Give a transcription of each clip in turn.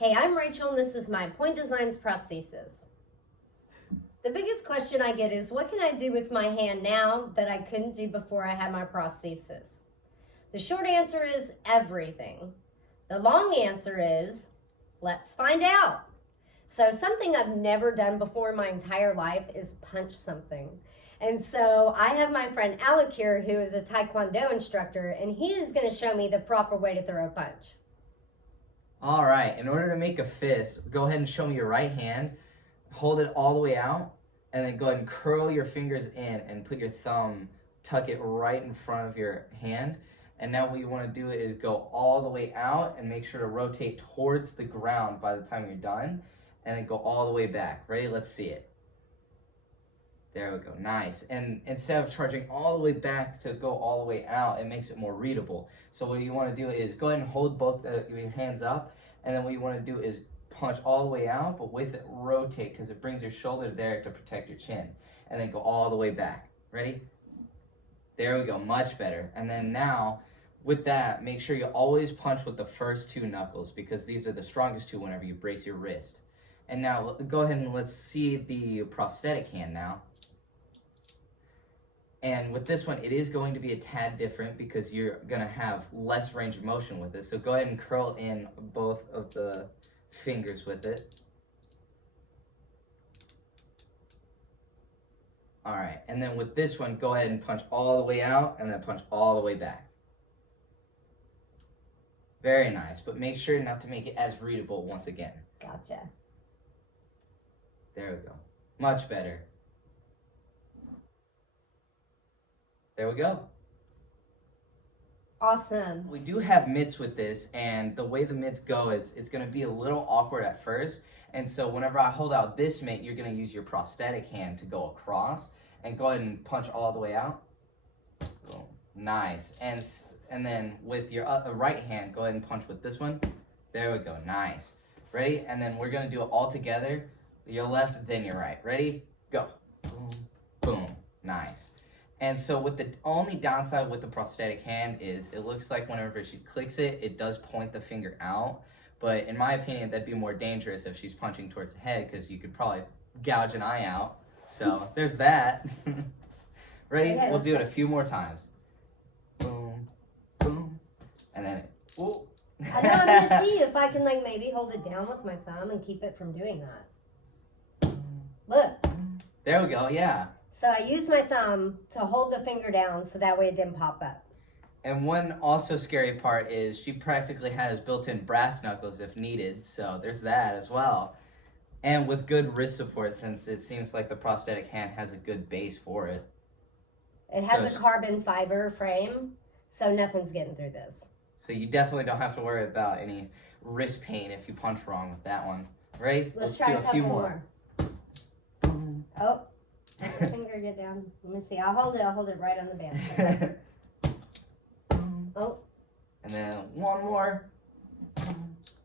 Hey, I'm Rachel and this is my Point Designs prosthesis. The biggest question I get is, what can I do with my hand now that I couldn't do before I had my prosthesis? The short answer is everything. The long answer is, let's find out. So something I've never done before in my entire life is punch something. And so I have my friend Alec here, who is a Tae Kwon Do instructor, and he is going to show me the proper way to throw a punch. All right, in order to make a fist, go ahead and show me your right hand. Hold it all the way out, and then go ahead and curl your fingers in and put your thumb, tuck it right in front of your hand. And now what you want to do is go all the way out and make sure to rotate towards the ground by the time you're done, and then go all the way back. Ready? Let's see it. There we go, nice. And instead of charging all the way back to go all the way out, it makes it more readable. So what you want to do is go ahead and hold both your hands up, and then what you want to do is punch all the way out, but with it rotate, because it brings your shoulder there to protect your chin. And then go all the way back. Ready? There we go, much better. And then now, with that, make sure you always punch with the first two knuckles, because these are the strongest two whenever you brace your wrist. And now, go ahead and let's see the prosthetic hand now. And with this one, it is going to be a tad different because you're going to have less range of motion with it. So go ahead and curl in both of the fingers with it. All right, and then with this one, go ahead and punch all the way out and then punch all the way back. Very nice, but make sure not to make it as readable once again. Gotcha. There we go. Much better. There we go. Awesome. We do have mitts with this, and the way the mitts go is it's going to be a little awkward at first. And so whenever I hold out this mitt, you're going to use your prosthetic hand to go across and go ahead and punch all the way out. Boom. Nice. And then with your right hand, go ahead and punch with this one. There we go. Nice. Ready? And then we're going to do it all together. Your left, then your right. Ready? Go. Boom. Boom. Nice. And so with the only downside with the prosthetic hand is it looks like whenever she clicks it, it does point the finger out. But in my opinion, that'd be more dangerous if she's punching towards the head, because you could probably gouge an eye out. So there's that. Ready? We'll do it a few more times. Boom, boom, and then ooh. I know, I'm going to see if I can maybe hold it down with my thumb and keep it from doing that. Look. There we go, yeah. So I used my thumb to hold the finger down so that way it didn't pop up. And one also scary part is she practically has built-in brass knuckles if needed, so there's that as well. And with good wrist support, since it seems like the prosthetic hand has a good base for it. It has a carbon fiber frame, so nothing's getting through this. So you definitely don't have to worry about any wrist pain if you punch wrong with that one. Ready? Let's try do a few more. Oh. Let the finger get down. Let me see. I'll hold it right on the band. Oh. And then one more.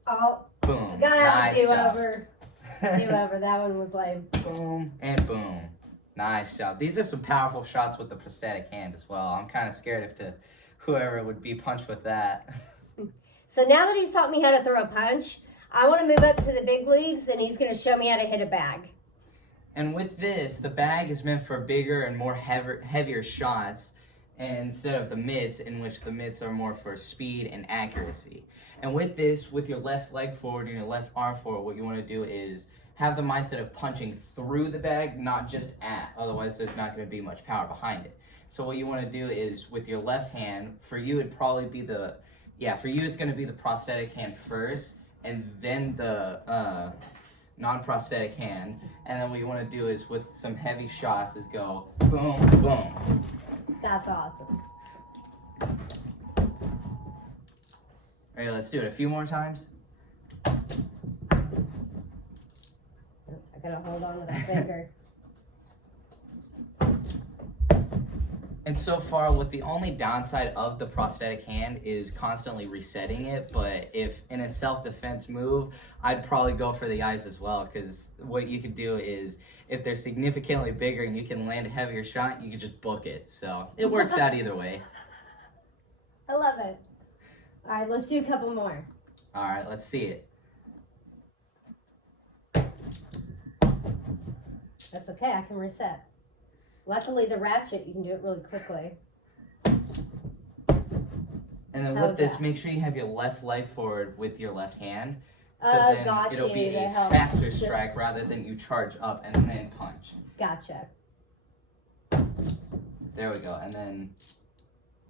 Oh. Boom. I gotta have a Nice do-over. Do-over. That one was lame. Boom and boom. Nice job. These are some powerful shots with the prosthetic hand as well. I'm kind of scared if to whoever would be punched with that. So now that he's taught me how to throw a punch, I want to move up to the big leagues, and he's going to show me how to hit a bag. And with this, the bag is meant for bigger and more heavier shots, and instead of the mitts, in which the mitts are more for speed and accuracy. And with this, with your left leg forward and your left arm forward, what you want to do is have the mindset of punching through the bag, not just at. Otherwise, there's not going to be much power behind it. So what you want to do is with your left hand, for you, it'd probably be for you, it's going to be the prosthetic hand first, and then the non-prosthetic hand. And then what you want to do is with some heavy shots is go boom, boom. That's awesome. All right, let's do it a few more times. I gotta hold on to that finger. And so far, with the only downside of the prosthetic hand is constantly resetting it, but if in a self-defense move, I'd probably go for the eyes as well, because what you could do is, if they're significantly bigger and you can land a heavier shot, you can just book it. So it works out either way. I love it. All right, let's do a couple more. All right, let's see it. That's okay, I can reset. Luckily, the ratchet, you can do it really quickly. And then with this, make sure you have your left leg forward with your left hand. So then it'll be a faster strike rather than you charge up and then punch. Gotcha. There we go. And then,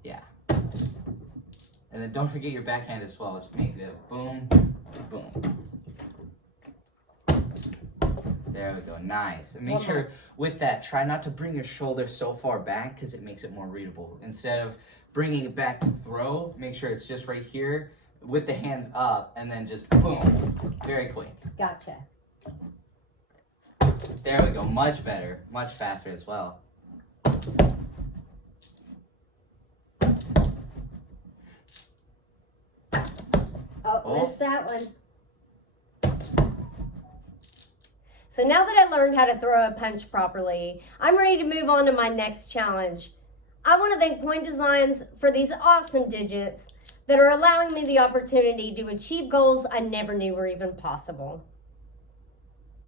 yeah. And then don't forget your backhand as well. Just make it a boom, boom. There we go. Nice. And make sure with that, try not to bring your shoulder so far back because it makes it more readable. Instead of bringing it back to throw, make sure it's just right here with the hands up and then just boom. Very quick. Gotcha. There we go. Much better. Much faster as well. Oh, missed that one. So now that I learned how to throw a punch properly, I'm ready to move on to my next challenge. I want to thank Point Designs for these awesome digits that are allowing me the opportunity to achieve goals I never knew were even possible.